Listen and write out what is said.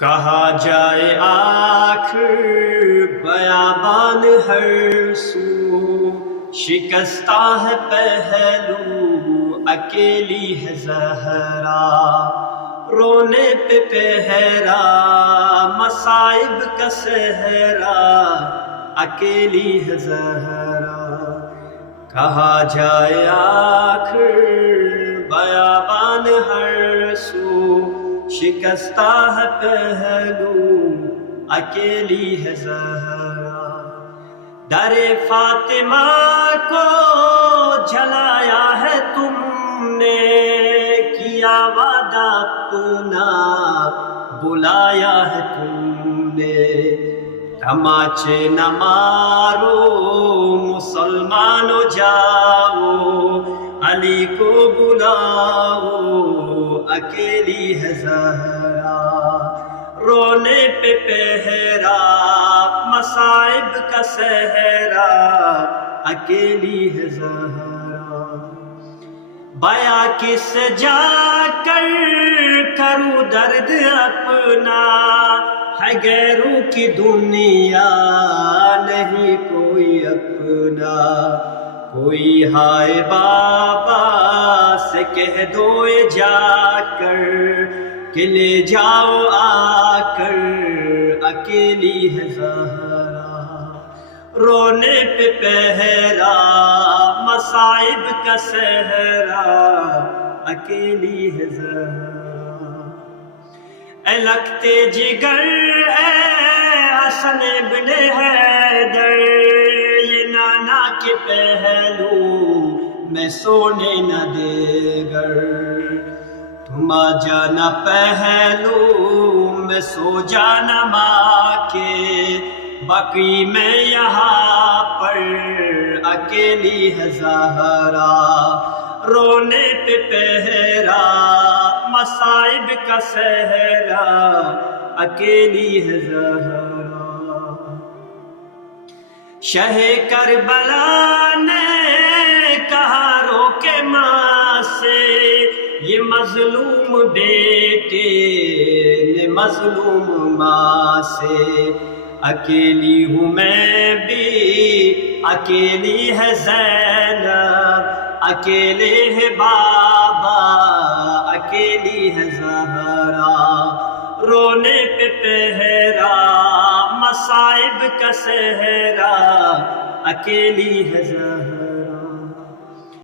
کہا جائے آخر بیابان ہر سو، شکستہ ہے پہلو اکیلی ہے زہرا، رونے پہ پہرا مصائب کا صحرا، اکیلی ہے زہرا۔ کہا جائے آخر بیابان ہر سو، شکستہ ہے پہلو اکیلی ہے زہرا۔ در فاطمہ کو جلایا ہے تم نے، کیا وعدہ اپنا بلایا ہے تم نے، تماچے نہ مارو مسلمانو جاؤ، علی کو بلاؤ اکیلی ہے زہرا، رونے پہ پہرا مصائب کا صحرا، اکیلی ہے زہرا۔ بیاں کس جا کر کروں درد اپنا، ہے غیروں کی دنیا نہیں کوئی اپنا، کوئی ہائے بابا سے کہہ دو جا کر کہ لے جاؤ آ کر، اکیلی ہے زہرا، رونے پہ پہرا مصائب کا صحرا، اکیلی ہے زہرا۔ اے لگتے جگر اے حسن ابن حیدر، یہ نانا کے پہلو میں سونے نہ دے گر، تم آ جانا پہلو میں سو جانا ماں کے، باقی میں یہاں پر اکیلی ہے زہرا، رونے پہ پہرا مصائب کا صحرا، اکیلی ہے زہرا۔ شہ کربلا نے کہا روکے ماں سے، یہ مظلوم بیٹے نے مظلوم ماں سے، اکیلی ہوں میں بھی اکیلی ہے زینب، اکیلے ہے بابا اکیلی ہے زہرا، رونے پہ پہرا مصائب کا صحرا، اکیلی ہے زہرا۔